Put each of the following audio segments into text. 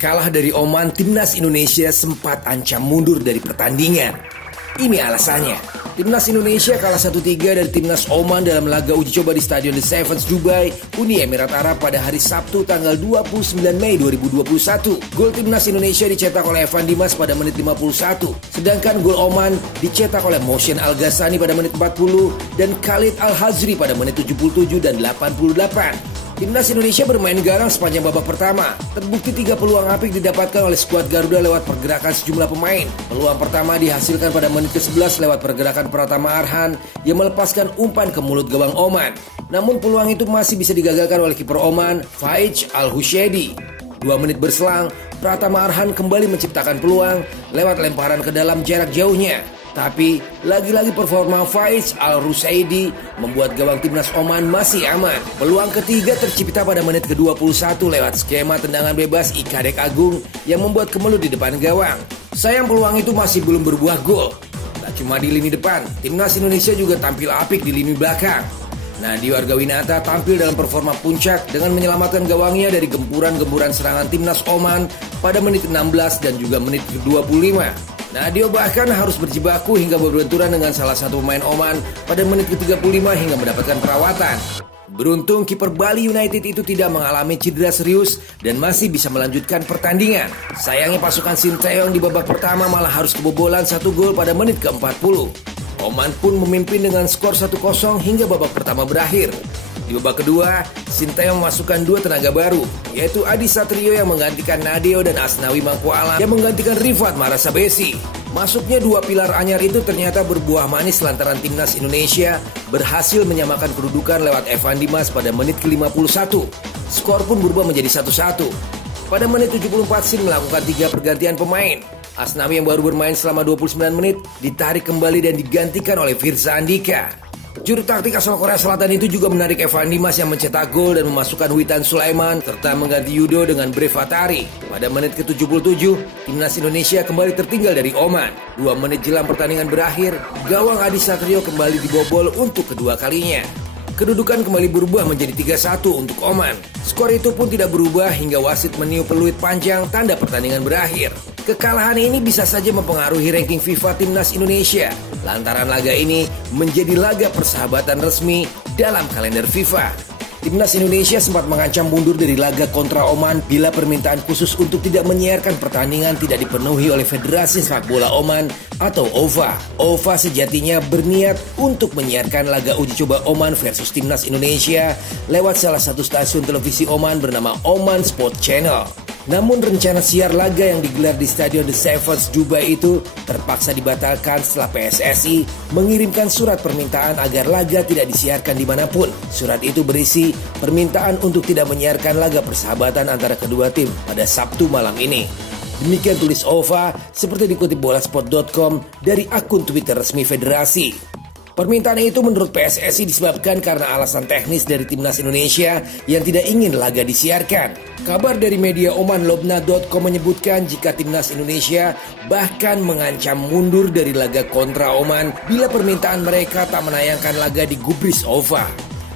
Kalah dari Oman, timnas Indonesia sempat ancam mundur dari pertandingan. Ini alasannya. Timnas Indonesia kalah 1-3 dari timnas Oman dalam laga uji coba di Stadion The Sevens Dubai, Uni Emirat Arab pada hari Sabtu tanggal 29 Mei 2021. Gol timnas Indonesia dicetak oleh Evan Dimas pada menit 51, sedangkan gol Oman dicetak oleh Mohsen Al Ghassani pada menit 40 dan Khalid Al Hazri pada menit 77 dan 88. Timnas Indonesia bermain garang sepanjang babak pertama. Terbukti 3 peluang apik didapatkan oleh skuad Garuda lewat pergerakan sejumlah pemain. Peluang pertama dihasilkan pada menit ke-11 lewat pergerakan Pratama Arhan yang melepaskan umpan ke mulut gawang Oman. Namun peluang itu masih bisa digagalkan oleh kiper Oman, Faij Al-Hushedi. 2 menit berselang, Pratama Arhan kembali menciptakan peluang lewat lemparan ke dalam jarak jauhnya. Tapi, lagi-lagi performa Faiz Al-Rusaidi membuat gawang timnas Oman masih aman. Peluang ketiga tercipta pada menit ke-21 lewat skema tendangan bebas Ikadek Agung yang membuat kemelut di depan gawang. Sayang peluang itu masih belum berbuah gol. Tak cuma di lini depan, timnas Indonesia juga tampil apik di lini belakang. Nadio Argawinata tampil dalam performa puncak dengan menyelamatkan gawangnya dari gempuran-gempuran serangan timnas Oman pada menit 16 dan juga menit ke-25. Nadio bahkan harus berjibaku hingga berbenturan dengan salah satu pemain Oman pada menit ke-35 hingga mendapatkan perawatan. Beruntung kiper Bali United itu tidak mengalami cedera serius dan masih bisa melanjutkan pertandingan. Sayangnya pasukan Sinteyong di babak pertama malah harus kebobolan 1 gol pada menit ke-40. Oman pun memimpin dengan skor 1-0 hingga babak pertama berakhir. Di babak kedua, Sinteyong memasukkan 2 tenaga baru, yaitu Adi Satrio yang menggantikan Nadeo dan Asnawi Mangku Alam yang menggantikan Rifat Marasabesi. Masuknya 2 pilar anyar itu ternyata berbuah manis lantaran timnas Indonesia berhasil menyamakan kedudukan lewat Evan Dimas pada menit ke-51. Skor pun berubah menjadi 1-1. Pada menit 74 Sin melakukan 3 pergantian pemain. Asnawi yang baru bermain selama 29 menit ditarik kembali dan digantikan oleh Firza Andika. Juru taktik asal Korea Selatan itu juga menarik Evan Dimas yang mencetak gol dan memasukkan Witan Sulaiman serta mengganti Yudo dengan Brevatari. Pada menit ke-77, timnas Indonesia kembali tertinggal dari Oman. 2 menit jelang pertandingan berakhir, gawang Adi Satrio kembali dibobol untuk kedua kalinya. Kedudukan kembali berubah menjadi 3-1 untuk Oman. Skor itu pun tidak berubah hingga wasit meniup peluit panjang tanda pertandingan berakhir. Kekalahan ini bisa saja mempengaruhi ranking FIFA timnas Indonesia lantaran laga ini menjadi laga persahabatan resmi dalam kalender FIFA. Timnas Indonesia sempat mengancam mundur dari laga kontra Oman bila permintaan khusus untuk tidak menyiarkan pertandingan tidak dipenuhi oleh Federasi Sepak Bola Oman atau OVA. OVA sejatinya berniat untuk menyiarkan laga uji coba Oman versus Timnas Indonesia lewat salah satu stasiun televisi Oman bernama Oman Sport Channel. Namun rencana siar laga yang digelar di Stadion The Sevens Dubai itu terpaksa dibatalkan setelah PSSI mengirimkan surat permintaan agar laga tidak disiarkan dimanapun. Surat itu berisi permintaan untuk tidak menyiarkan laga persahabatan antara kedua tim pada Sabtu malam ini. Demikian tulis OVA seperti dikutip bolasport.com dari akun Twitter resmi federasi. Permintaan itu menurut PSSI disebabkan karena alasan teknis dari timnas Indonesia yang tidak ingin laga disiarkan. Kabar dari media Oman Lobna.com menyebutkan jika timnas Indonesia bahkan mengancam mundur dari laga kontra Oman bila permintaan mereka tak menayangkan laga di gubris OVA.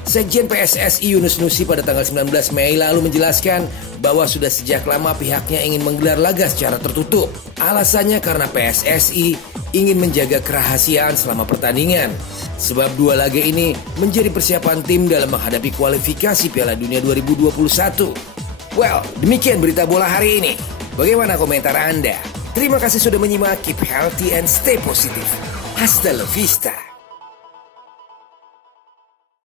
Sekjen PSSI Yunus Nusi pada tanggal 19 Mei lalu menjelaskan bahwa sudah sejak lama pihaknya ingin menggelar laga secara tertutup. Alasannya karena PSSI ingin menjaga kerahasiaan selama pertandingan. Sebab 2 laga ini menjadi persiapan tim dalam menghadapi kualifikasi Piala Dunia 2021. Well, demikian berita bola hari ini. Bagaimana komentar Anda? Terima kasih sudah menyimak. Keep healthy and stay positive. Hasta la vista.